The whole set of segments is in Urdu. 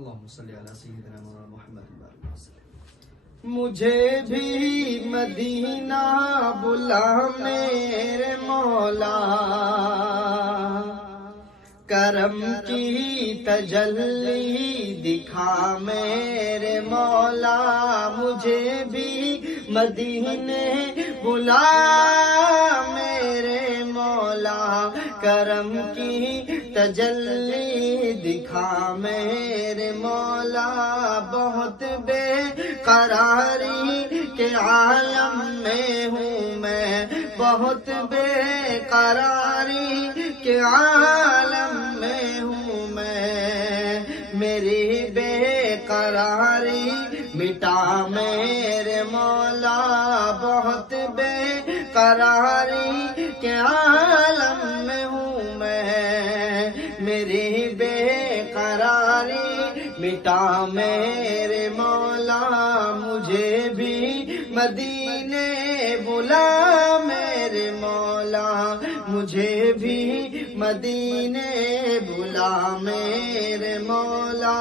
اللهم صل على سيدنا مولانا محمد وعلى آله وسلم۔ مجھے بھی مدینہ بلا میرے مولا، کرم کی تجلی دکھا میرے مولا، مجھے بھی مدینے بلا میرے مولا، کرم کی تجلی دکھا میرے مولا، بہت بے قراری کے عالم میں ہوں میں، بہت بے قراری کے عالم میں ہوں میں، میری بے قراری مٹا میرے مولا، بہت بے قراری کے عالم میں ہوں میں، میری بے قراری مٹا میرے مولا، مجھے بھی مدینے بلا میرے مولا، مجھے بھی مدینے بلا میرے مولا۔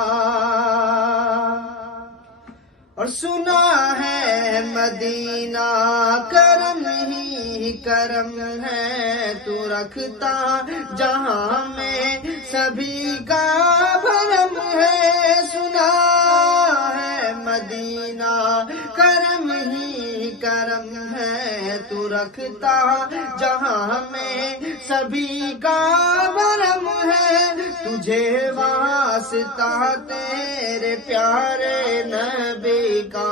اور سنا ہے مدینہ کرم ہی کرم ہے، تو رکھتا جہاں میں سبھی کا بھرم ہے، سنا ہے مدینہ کرم ہی کرم ہے، تو رکھتا جہاں میں سبھی کا بھرم ہے، تجھے واسطہ تیرے پیارے نبی کا،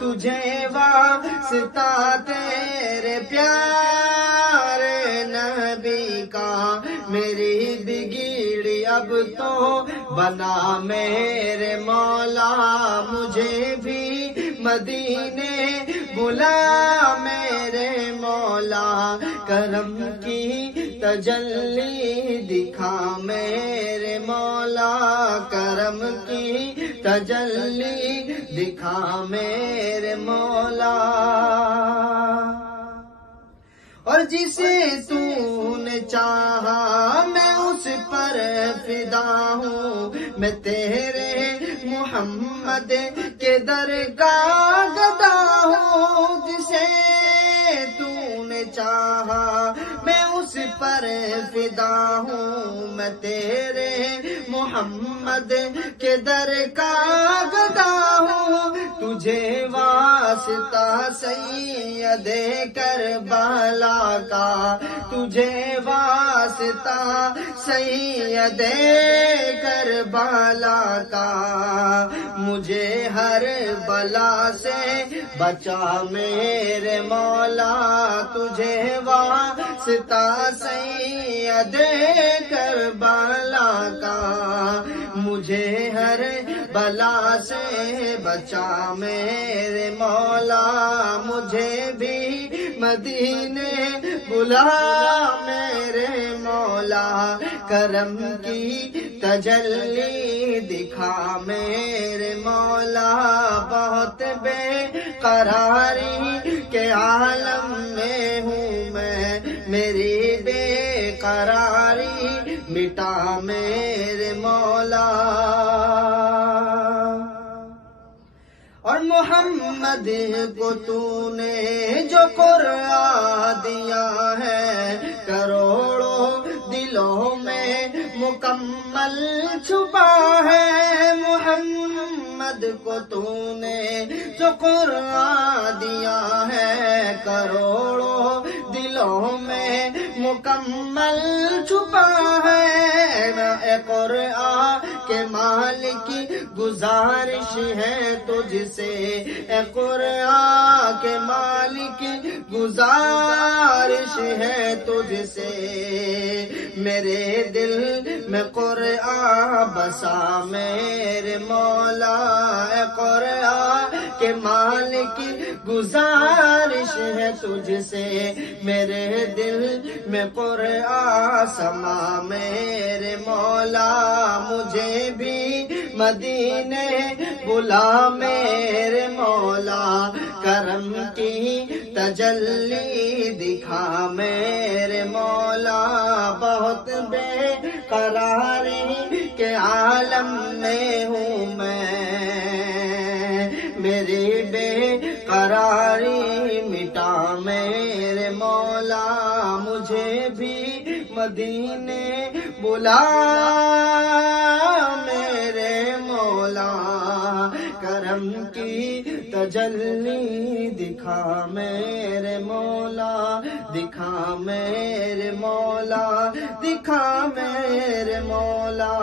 تجھے واسطہ تیرے پیارے نبی کا، میری بگڑی اب تو بنا میرے مولا، مجھے بھی مدینے بلا میرے مولا، کرم کی تجلی دکھا میرے مولا، کرم کی تجلی دکھا میرے مولا۔ اور جسے تو نے چاہا میں اس پر فدا ہوں، میں تیرے محمد کے در کا گدا ہوں، جسے تو نے چاہا میں اس پر فدا ہوں، میں تیرے محمد کے در کا گدا ہوں، تجھے واسطہ سید کربلا کا، تجھے واسطہ سید کربلا کا، مجھے ہر بلا سے بچا میرے مولا، تجھے واسطہ سید کربلا کا، مجھے ہر بلا سے بچا میرے مولا، مجھے بھی مدینے بلا میرے مولا، کرم کی تجلی دکھا میرے مولا، بہت بے قراری کے عالم میں ہوں میں، میری بے قراری مٹا میرے مولا۔ اور محمد کو تو نے جو قرآن دیا ہے، کروڑوں دلوں میں مکمل چھپا ہے، محمد کو تو نے جو قرآن دیا ہے، کروڑوں دلوں میں مکمل چھپا ہے، اے قرآن کے مالک گزارش ہے تجھ سے، اے قرآن کے مالک گزارش ہے تجھ سے، میرے دل میں قرآن بسا میرے مولا، اے قرآن کے مالک گزارش ہے تجھ سے، میرے دل میں قرآن سما میرے مولا، مجھے بھی مدینے بلا میرے مولا، کرم کی تجلی دکھا میرے مولا، بہت بے قراری کے عالم میں ہوں مدینے بلا میرے مولا، کرم کی تجلی دکھا میرے مولا، دکھا میرے مولا، دکھا میرے مولا۔